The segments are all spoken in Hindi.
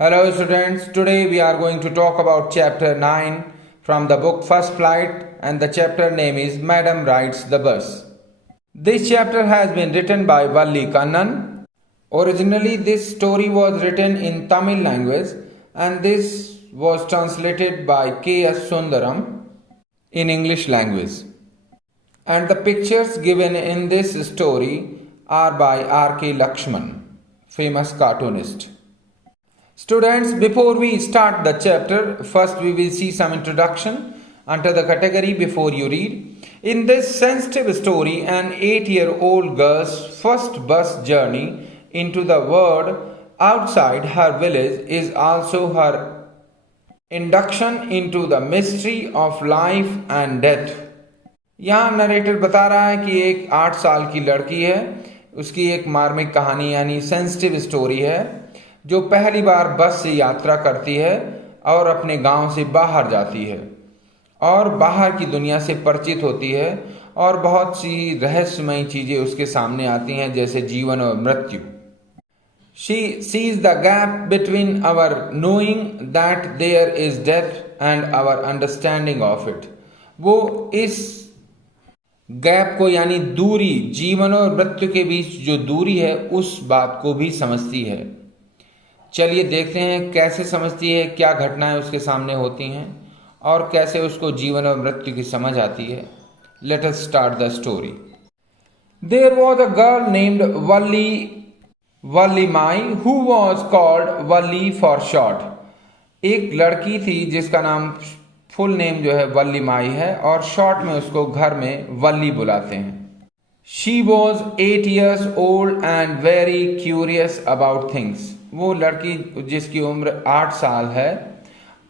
Hello students, today we are going to talk about chapter 9 from the book First Flight, and the chapter name is Madam Rides the Bus. This chapter has been written by Valli Kannan. Originally this story was written in Tamil language and this was translated by K.S. Sundaram in English language. And the pictures given in this story are by R.K. Lakshman, famous cartoonist. Students, before we start the chapter, first we will see some introduction under the category before you read. In this sensitive story, an 8-year-old girl's first bus journey into the world outside her village is also her induction into the mystery of life and death. यहाँ नरेटर बता रहा है कि एक 8 साल की लड़की है, उसकी एक मार्मिक कहानी यानी सेंसिटिव स्टोरी है जो पहली बार बस से यात्रा करती है और अपने गांव से बाहर जाती है और बाहर की दुनिया से परिचित होती है और बहुत सी रहस्यमयी चीजें उसके सामने आती हैं जैसे जीवन और मृत्यु. She sees the gap between our knowing that there is death and our understanding of it. वो इस गैप को यानी दूरी, जीवन और मृत्यु के बीच जो दूरी है उस बात को भी समझती है. चलिए देखते हैं कैसे समझती है, क्या घटनाएं उसके सामने होती हैं और कैसे उसको जीवन और मृत्यु की समझ आती है. Let us start the story. There was a girl named Valliammai who was called Valli for short. एक लड़की थी जिसका नाम फुल नेम जो है वल्ली माई है और शॉर्ट में उसको घर में वल्ली बुलाते हैं. She was 8 years old and very curious about things. वो लड़की जिसकी उम्र 8 साल है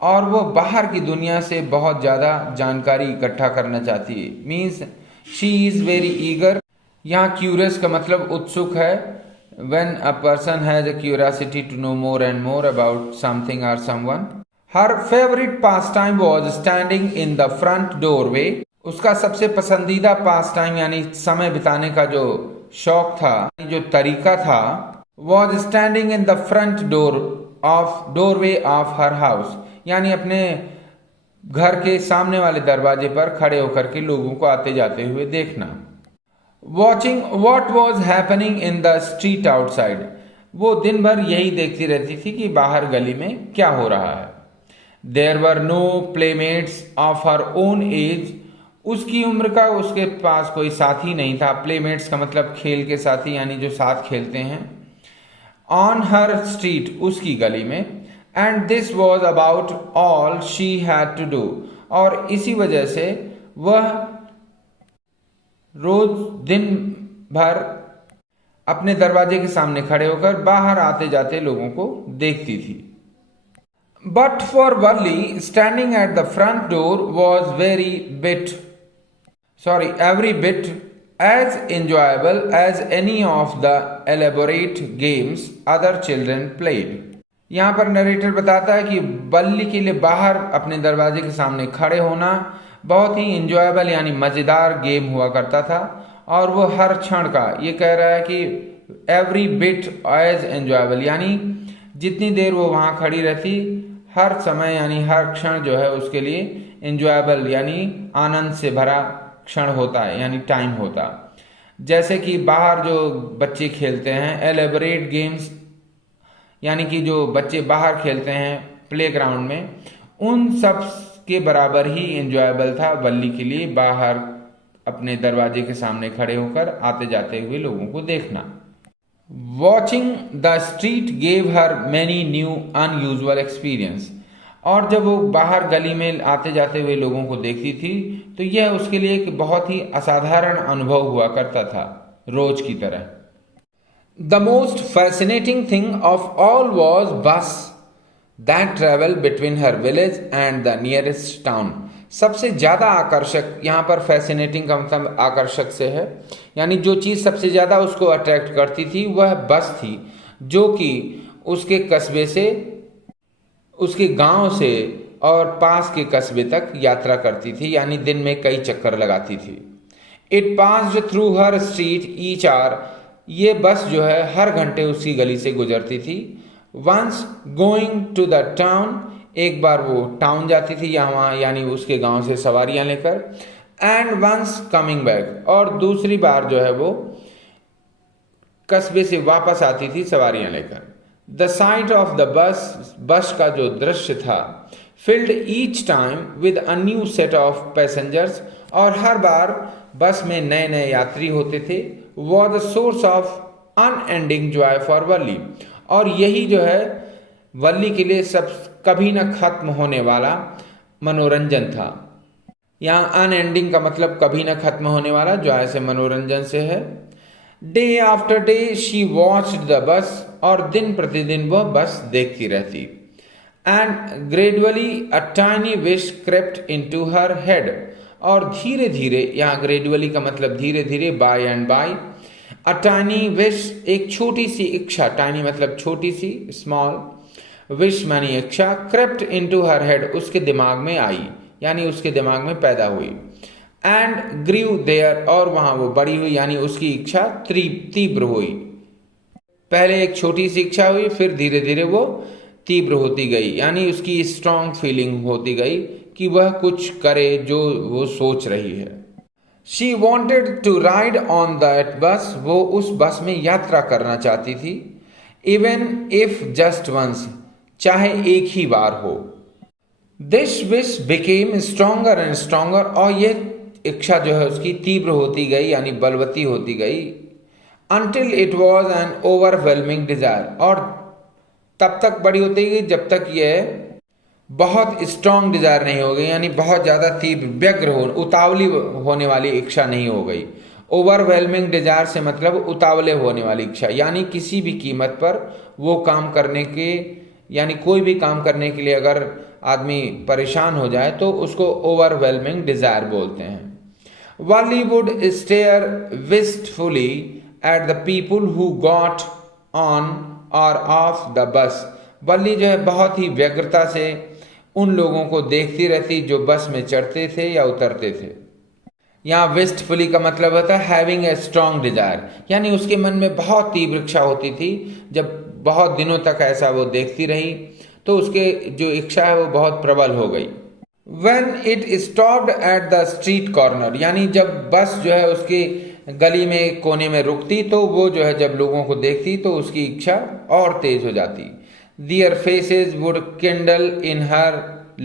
और वो बाहर की दुनिया से बहुत ज़्यादा जानकारी इकट्ठा करना चाहती है. Means she is very eager. यहाँ क्यूरियस का मतलब उत्सुक है. When a person has a curiosity to know more and more about something और someone. Her favourite pastime was standing in the front doorway. उसका सबसे पसंदीदा पास टाइम यानी समय बिताने का जो शौक था, जो तरीका था, was standing in the front doorway of her house. यानी अपने घर के सामने वाले दरवाजे पर खड़े होकर के लोगों को आते जाते हुए देखना. Watching what was happening in the street outside. वो दिन भर यही देखती रहती थी कि बाहर गली में क्या हो रहा है. There were no playmates of her own age. उसकी उम्र का उसके पास कोई साथी नहीं था. प्लेमेट्स का मतलब खेल के साथी यानी जो साथ खेलते हैं. On her street, उसकी गली में. And this was about all she had to do. और इसी वजह से वह रोज दिन भर अपने दरवाजे के सामने खड़े होकर बाहर आते जाते लोगों को देखती थी. But for Valli, standing at the front door was every bit as enjoyable as any of the elaborate games other children played. यहाँ पर नरेटर बताता है कि बल्ली के लिए बाहर अपने दरवाजे के सामने खड़े होना बहुत ही इंजॉयबल यानी मज़ेदार गेम हुआ करता था और वो हर क्षण का, ये कह रहा है कि एवरी बिट एज एंजॉयबल यानी जितनी देर वो वहाँ खड़ी रहती हर समय यानी हर क्षण जो है उसके लिए इंजॉयबल यानी आनंद से भरा क्षण होता है यानी टाइम होता. जैसे कि बाहर जो बच्चे खेलते हैं एलेबोरेट गेम्स यानी कि जो बच्चे बाहर खेलते हैं प्लेग्राउंड में, उन सब के बराबर ही एंजॉयबल था वल्ली के लिए बाहर अपने दरवाजे के सामने खड़े होकर आते जाते हुए लोगों को देखना. Watching the street gave her many new unusual experience. और जब वो बाहर गली में आते जाते हुए लोगों को देखती थी तो यह उसके लिए एक बहुत ही असाधारण अनुभव हुआ करता था रोज की तरह. The most fascinating thing of all was bus that travel between her village and the nearest town. सबसे ज़्यादा आकर्षक, यहाँ पर फैसिनेटिंग का मतलब आकर्षक से है यानी जो चीज़ सबसे ज़्यादा उसको अट्रैक्ट करती थी वह बस थी जो कि उसके कस्बे से, उसके गांव से और पास के कस्बे तक यात्रा करती थी यानी दिन में कई चक्कर लगाती थी. It passed through her street each hour. ये बस जो है हर घंटे उसकी गली से गुजरती थी. Once going to the town, एक बार वो टाउन जाती थी या वहाँ यानी उसके गांव से सवारियां लेकर, एंड वंस कमिंग बैक, और दूसरी बार जो है वो कस्बे से वापस आती थी सवारियां लेकर। The site of the bus, बस का जो दृश्य था, field each time with a new set of passengers, और हर बार बस में नए नए यात्री होते थे, was the source of unending joy for Valli, और यही जो है वल्ली के लिए सब कभी न खत्म होने वाला मनोरंजन था। यहाँ अनएंडिंग का मतलब कभी न खत्म होने वाला, जॉय से मनोरंजन से है। Day after day she watched the bus, और दिन प्रतिदिन वह बस देखती रहती। And gradually a tiny wish crept into her head, और धीरे धीरे, यहाँ ग्रेजुअली का मतलब धीरे धीरे, by and by, a tiny wish एक छोटी सी इच्छा, टाइनी मतलब छोटी सी, स्मॉल, विश मानी इच्छा, क्रेप्ट इनटू हर हेड उसके दिमाग में आई, यानी उसके दिमाग में पैदा हुई। एंड ग्रीव देयर, और वहां वो बड़ी हुई, यानी उसकी इच्छा तीव्र हुई। पहले एक छोटी सी इच्छा हुई, फिर धीरे धीरे वो तीव्र होती गई, यानी उसकी स्ट्रांग फीलिंग होती गई कि वह कुछ करे जो वो सोच रही है। She wanted to ride on that bus, वो उस बस में यात्रा करना चाहती थी। इवन इफ जस्ट वंस, चाहे एक ही बार हो। This wish became stronger and stronger, और ये इच्छा जो है उसकी तीव्र होती गई, यानी बलवती होती गई। Until it was an overwhelming desire, और तब तक बड़ी होती गई जब तक यह बहुत स्ट्रांग डिजायर नहीं हो गई, यानी बहुत ज्यादा तीव्र, व्यग्र हो, उतावली होने वाली इच्छा नहीं हो गई। ओवरवेलमिंग डिजायर से मतलब उतावले होने वाली इच्छा, यानी किसी भी कीमत पर वो काम करने के, यानी कोई भी काम करने के लिए अगर आदमी परेशान हो जाए तो उसको ओवरवेलमिंग डिजायर बोलते हैं। Wally would stare wistfully at the people who got on or off the bus. वल्ली जो है बहुत ही व्यग्रता से उन लोगों को देखती रहती जो बस में चढ़ते थे या उतरते थे। यहाँ विस्टफुली का मतलब होता है हैविंग ए स्ट्रॉन्ग डिजायर, यानी उसके मन में बहुत तीव्र इच्छा होती थी। जब बहुत दिनों तक ऐसा वो देखती रही तो उसके जो इच्छा है वो बहुत प्रबल हो गई। When it stopped at the street corner, यानी जब बस जो है उसके गली में कोने में रुकती तो वो जो है जब लोगों को देखती तो उसकी इच्छा और तेज हो जाती। Their faces would kindle in her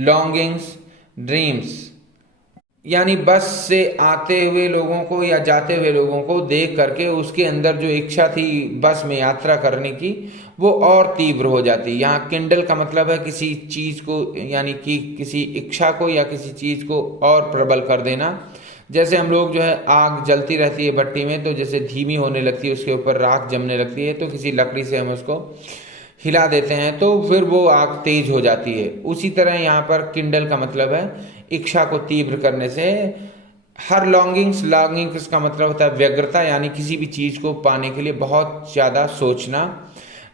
longings, dreams, यानी बस से आते हुए लोगों को या जाते हुए लोगों को देख करके उसके अंदर जो इच्छा थी बस में यात्रा करने की वो और तीव्र हो जाती। यहाँ किंडल का मतलब है किसी चीज को, यानी कि किसी इच्छा को या किसी चीज को और प्रबल कर देना। जैसे हम लोग जो है आग जलती रहती है भट्टी में तो जैसे धीमी होने लगती है, उसके ऊपर राख जमने लगती है, तो किसी लकड़ी से हम उसको हिला देते हैं तो फिर वो आग तेज हो जाती है। उसी तरह यहाँ पर किंडल का मतलब है इच्छा को तीव्र करने से। हर लॉन्गिंग्स का मतलब होता है व्यग्रता, यानी किसी भी चीज को पाने के लिए बहुत ज्यादा सोचना।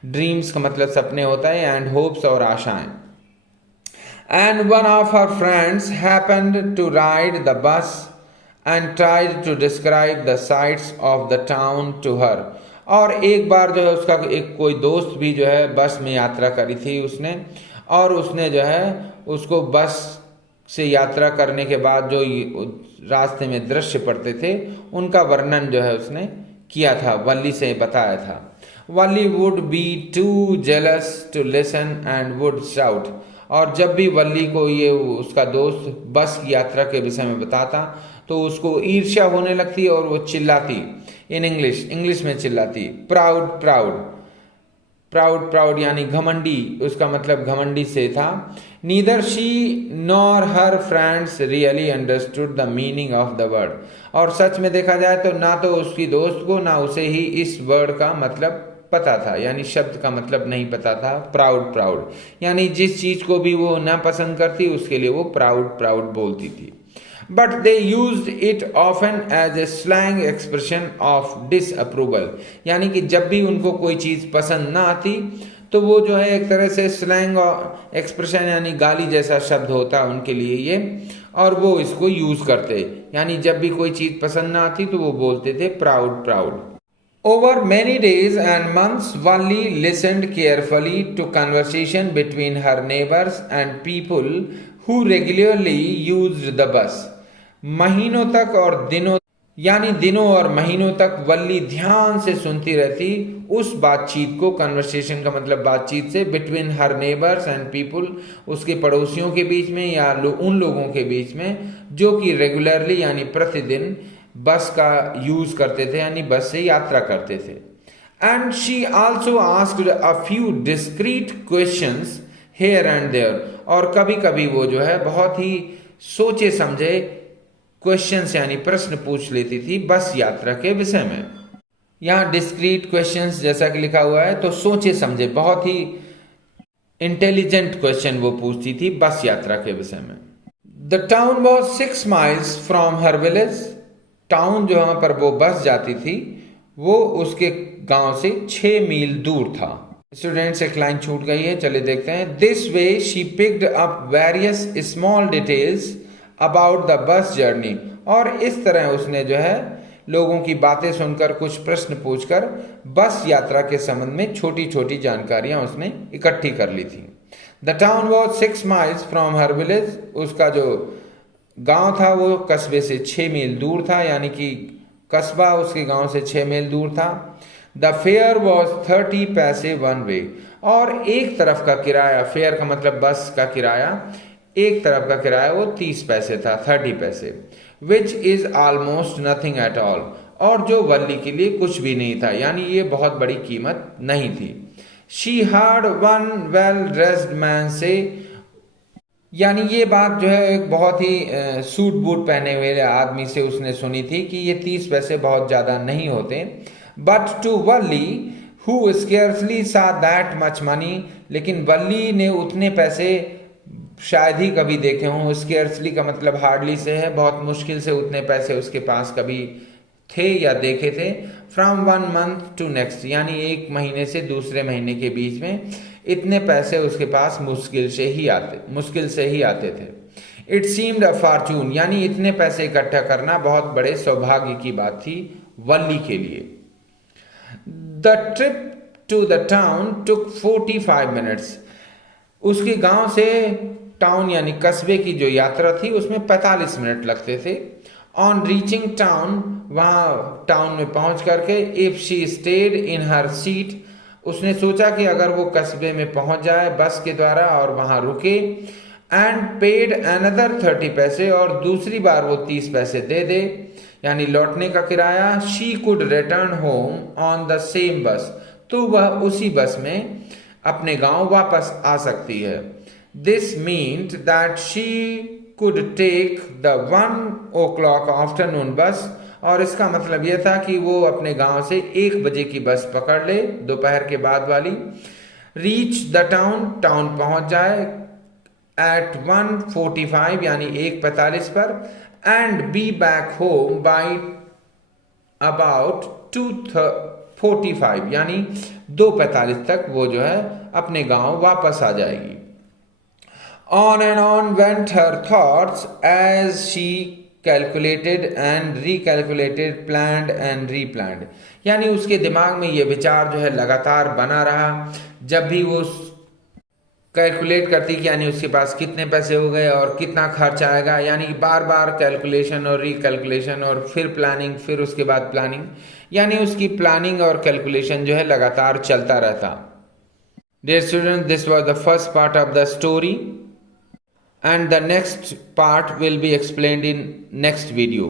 ड्रीम्स का मतलब सपने होता है, एंड होप्स और आशाएं। And one of her friends happened to ride the bus and tried to describe the sights of the town to her, और एक बार जो है उसका एक कोई दोस्त भी जो है बस में यात्रा करी थी उसने, और उसने जो है उसको बस से यात्रा करने के बाद जो रास्ते में दृश्य पड़ते थे उनका वर्णन जो है उसने किया था, वल्ली से बताया था। Valli would be too jealous to listen and would shout, और जब भी वल्ली को ये उसका दोस्त बस की यात्रा के विषय में बताता तो उसको ईर्ष्या होने लगती और वो चिल्लाती। इन इंग्लिश में चिल्लाती प्राउड प्राउड प्राउड प्राउड, यानी घमंडी, उसका मतलब घमंडी से था। Neither she nor her friends really understood the meaning of the word, और सच में देखा जाए तो ना तो उसकी दोस्त को ना उसे ही इस वर्ड का मतलब पता था, यानी शब्द का मतलब नहीं पता था। प्राउड प्राउड यानी जिस चीज को भी वो ना पसंद करती उसके लिए वो प्राउड प्राउड बोलती थी। But they used it often as a slang expression of disapproval, यानी कि जब भी उनको कोई चीज पसंद ना आती तो वो जो है एक तरह से स्लैंग एक्सप्रेशन यानी गाली जैसा शब्द होता है उनके लिए ये, और वो इसको यूज करते, यानी जब भी कोई चीज पसंद ना आती तो वो बोलते थे proud proud. Over many days and months, Valli listened carefully to conversation between her neighbors and people who regularly used the bus. महीनों तक और दिनों यानी दिनों और महीनों तक वल्ली ध्यान से सुनती रहती उस बातचीत को, कन्वर्सेशन का मतलब बातचीत से, between her neighbours and people, उसके पड़ोसियों के बीच में या उन लोगों के बीच में जो कि रेगुलरली यानी प्रतिदिन बस का यूज करते थे, यानी बस से यात्रा करते थे. And she also asked a few discreet questions here and there, और कभी कभी वो जो है बहुत ही सोचे समझे क्वेश्चंस यानी प्रश्न पूछ लेती थी बस यात्रा के विषय में. यहाँ डिस्क्रीट क्वेश्चंस जैसा कि लिखा हुआ है, तो सोचे समझे बहुत ही इंटेलिजेंट क्वेश्चन वो पूछती थी बस यात्रा के विषय में. The town was 6 miles from her village. Town जहां पर वो बस जाती थी वो उसके गांव से 6 मील दूर था. स्टूडेंट्स एक लाइन छूट गई है, चलिए देखते हैं. This way she picked up various small details about the bus journey. और इस तरह उसने जो है लोगों की बातें सुनकर, कुछ प्रश्न पूछकर बस यात्रा के संबंध में छोटी छोटी जानकारियां उसने इकट्ठी कर ली थी. The town was 6 miles from her village. उसका जो गांव था वो कस्बे से 6 मील दूर था, यानी कि कस्बा उसके गांव से 6 मील दूर था. द फेयर वॉज 30 पैसे वन वे. और एक तरफ का किराया, फेयर का मतलब बस का किराया, एक तरफ का किराया वो 30 पैसे था, 30 पैसे. Which is almost nothing at all. और जो वल्ली के लिए कुछ भी नहीं था, यानी ये बहुत बड़ी कीमत नहीं थी. She heard one well dressed man से, यानी ये बात जो है एक बहुत ही सूट बूट पहने हुए आदमी से उसने सुनी थी कि ये 30 पैसे बहुत ज्यादा नहीं होते. But to Valli who scarcely saw that much money. लेकिन वल्ली ने उतने पैसे शायद ही कभी देखे हों. स्केर्सली का मतलब हार्डली से है, बहुत मुश्किल से उतने पैसे उसके पास कभी थे या देखे थे. फ्रॉम 1 month टू नेक्स्ट, यानी एक महीने से दूसरे महीने के बीच में इतने पैसे उसके पास मुश्किल से ही आते थे. इट सीम्ड अ फॉर्चून, यानी इतने पैसे इकट्ठा करना बहुत बड़े सौभाग्य की बात थी वल्ली के लिए. The trip to the town took 45 minutes. उसके गांव से टाउन यानी कस्बे की जो यात्रा थी उसमें 45 मिनट लगते थे. ऑन रीचिंग टाउन, वहां टाउन में पहुंच करके, if she stayed in her seat, उसने सोचा कि अगर वो कस्बे में पहुंच जाए बस के द्वारा और वहां रुके, एंड पेड अनदर 30 पैसे, और दूसरी बार वो 30 पैसे दे दे, यानी लौटने का किराया, she could return home on the same बस, तो वह उसी बस में अपने गांव वापस आ सकती है. This meant that she could take the 1 o'clock afternoon bus, और इसका मतलब यह था कि वो अपने गांव से 1 बजे की बस पकड़ ले, दोपहर के बाद वाली. रीच द टाउन, टाउन पहुंच जाए एट 1:45 यानी 1:45 पर, and be back home by about 2:45 यानी 2:45 तक वो जो है अपने गांव वापस आ जाएगी. On and on went her thoughts as she calculated and recalculated, planned and replanned. यानी उसके दिमाग में ये विचार जो है लगातार बना रहा. जब भी वो कैलकुलेट करती कि यानी उसके पास कितने पैसे हो गए और कितना खर्च आएगा, यानी बार बार कैलकुलेशन और रिकैलकुलेशन और फिर प्लानिंग, फिर उसके बाद प्लानिंग, यानी उसकी प्लानिंग और कैलकुलेशन जो है लगातार चलता रहता. Dear students, this was the first part of the story, and the next part will be explained in next video.